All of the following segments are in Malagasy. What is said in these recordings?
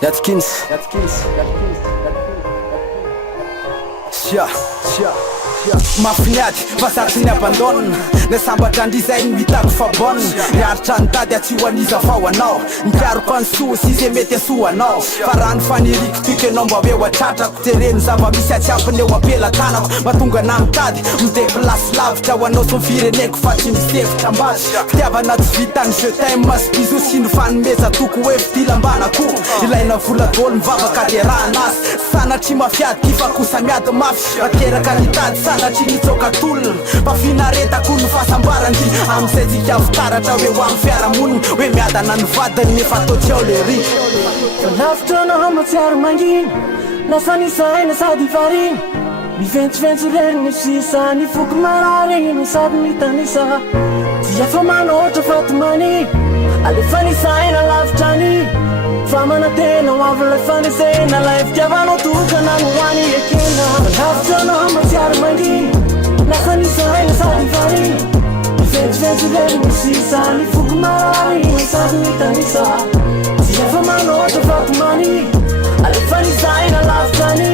Yatkins mafiniady fa zatsy ny abandona na sambatra andrizay ny hitako fabona miaritra nitady atsy hoaniza fao anao mikaroko ansoa sy ze mety asoa anao fa raha ny faniriko tiky anao mba hoe hoatratrako jereny zava misy atsiampiny eo ampelatanako mahatonga na mitady mideplasy lavitra ho anao som fireneko fa tsy misefitra ambasy fitiavana tsy vitany jetin masy bizo sy ny fanomeza toko hoe fidilambanako ilaina voladolo mivavaka de raha anasy sanatry mafiady kifa kosa miady mafy ateraka nitady sanatry nitsoka tolona fa finaretako ny fahasambarandry amizay tsika fitaratra hoe ho amin'ny fiaramoniny hoe miadana ny vadiny nefa ataotsy ao le ry lavitra anao matsiaro manginy lasa nisaina sady variny miventsiventsy reriny sisa ny foky marariny no sady mitanisa dia fa manoatra fatomany alefa nisaina lavitrany fa manatena ho avy lay fanisena lay fitiavanao tokana no hoany ekena lavitra anao matsiaro manginy lasa nisaina sady variny miventsiventsy reriny sisa ny foky marariny no sady mitanisa dia fa manoatra fatomany alefa nisaina lavitrany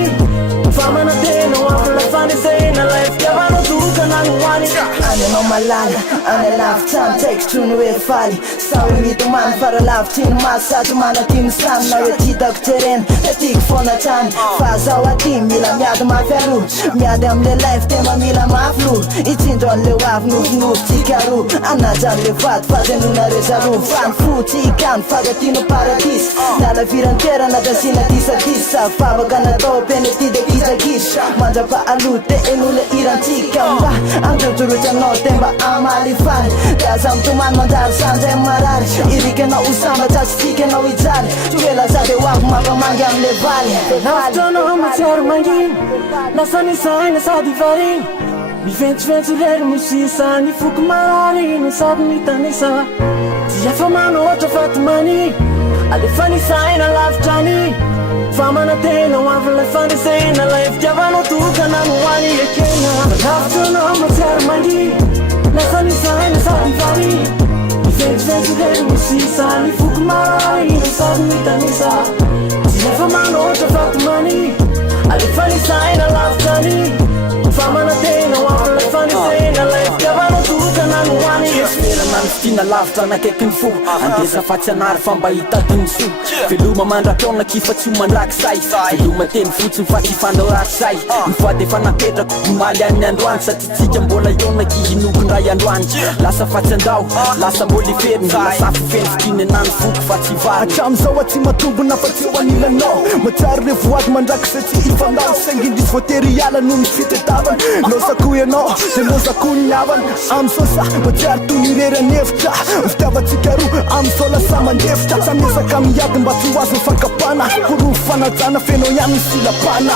fa manatena ho avy lay fanisena lay fitiavanao tokana no hoany ananao malala ana lavitra mitsaikitro ny hoe faly sa hoe mitomany faralavitry ny masato manatiny samy na hoe titako jerena tatiky fona trany fa zao aty mila miady mafy miady amle life tema mila mafy lo itsindro an'le hoavy nofinofitsika ro anaja an'le vady fazenona rezaro fany fotsy ikany fagatino paradisy nalaviranterana da sina disadisy sa favaka natao penety de kitsakisa mandrapa alote enole irantsika mba androjorotranao temba amalifany daza mitomany manjary sanjay marary irikanao usamba tsatsitikanao ijary toelazade hoavy mampamangy amle valy lavitra anao matsiaro manginy lasa nisaina sady variny miventsiventsy reriny sisa ny foky marariny sady mitanisa dia fa manoatra fatomany alefa nisaina lavitrany fa manatena ho avy lay fanisena lay fitiavanao tokana no hoany ekena lavitra anao matsiaro manginy lasa nisaina sady variny miventsiventsy reriny sisa ny foky marariny sady mitanisa dia fa manoatra fatomany alefa nisaina lavitrany fa manatena ho avy lay fanisena lay fitiavanao tokana no hoany esperana ny fitina lavitra nakaiky ny fo andesa fatsy anary fa mba hitadiny so veloma mandrataona kifa tsy ho mandraky say veloma teny fotsiny fa tsy fandao raty say mivady efa napetrako omaly an'ny androany satria tsika mbola eonaky hinokony ray androany lasa fatsy andao lasa mbola iferiny lasafy feny fitiny anany foko fa tsy vary hatramizao atsy matombona fa tsy eo anilanao matsary le voady mandraky satsia ifandao saingindrisy voatery iala noho ny fitetavana losako ianao de losako ny havana amsosa matsiary tonirery anevitra fitiavatsika ro amso lasa mandefitra samesaka miady mba tsy ho azo fakapana koro fanajana fenao ihany ny silapana